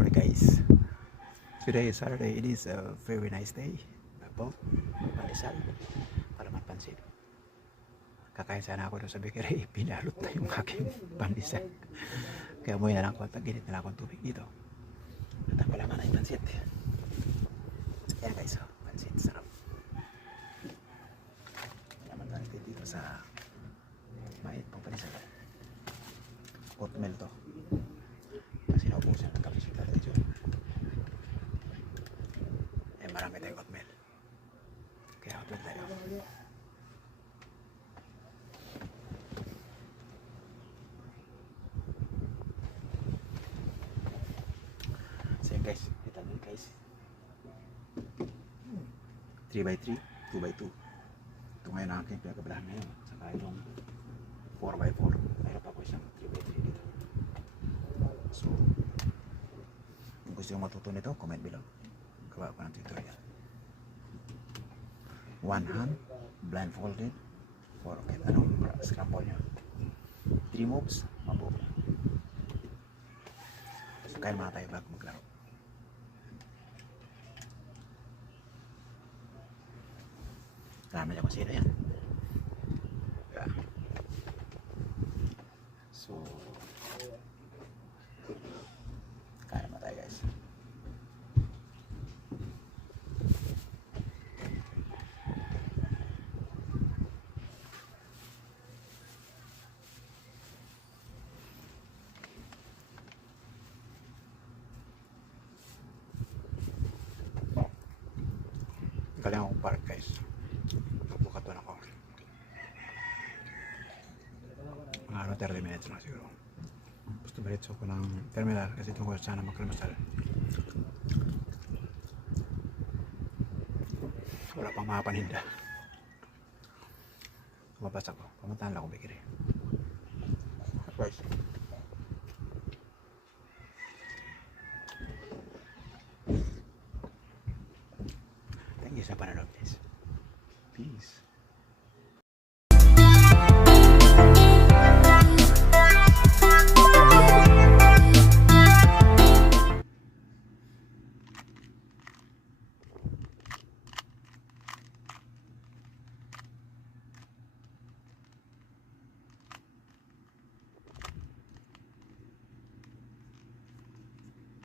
morning guys. Today is Saturday. It is a very nice day. Apo, pandesal, palaman pansit. Kakain sana ako doon sa bakery. Pinalot na yung aking pandesal. Kaya umuwi na lang ako at ginit na lang akong tubig dito. At ang palaman ay pansit. Ayan guys, pansit. Sarap. Palaman pansit dito sa mait pang pandesal. Oatmeal to. Kasi naubusan ng kape sa dito. Eh marami tayong oatmeal. Kaya oatmeal tayo. So yun guys, ito din guys. 3x3, 2x2. Ito ngayon ang aking pinagkabalahan ngayon. Saka yung 4x4. Mayroon pa po isang 3x3 dito. So, kung gusto nyo matuto nito, comment below. Gawa ko ng tutorial. One hand, blindfolded, for okay, anong scramble nyo. 3 moves, mabuo. So, kain mga tayo bago maglaro. Dami na kung sino yan. Yeah. So, kain mo tayo guys. Galing akong park guys. Bukaton ako. Mga 30 minutes na siguro. Gusto diretso ko ng terminal kasi doon ko sana magkalmasal. Wala pang mga paninda. Lumabas ako. Pumuntahan lang ako bakery. Guys. Thank you sa panonood guys. Peace.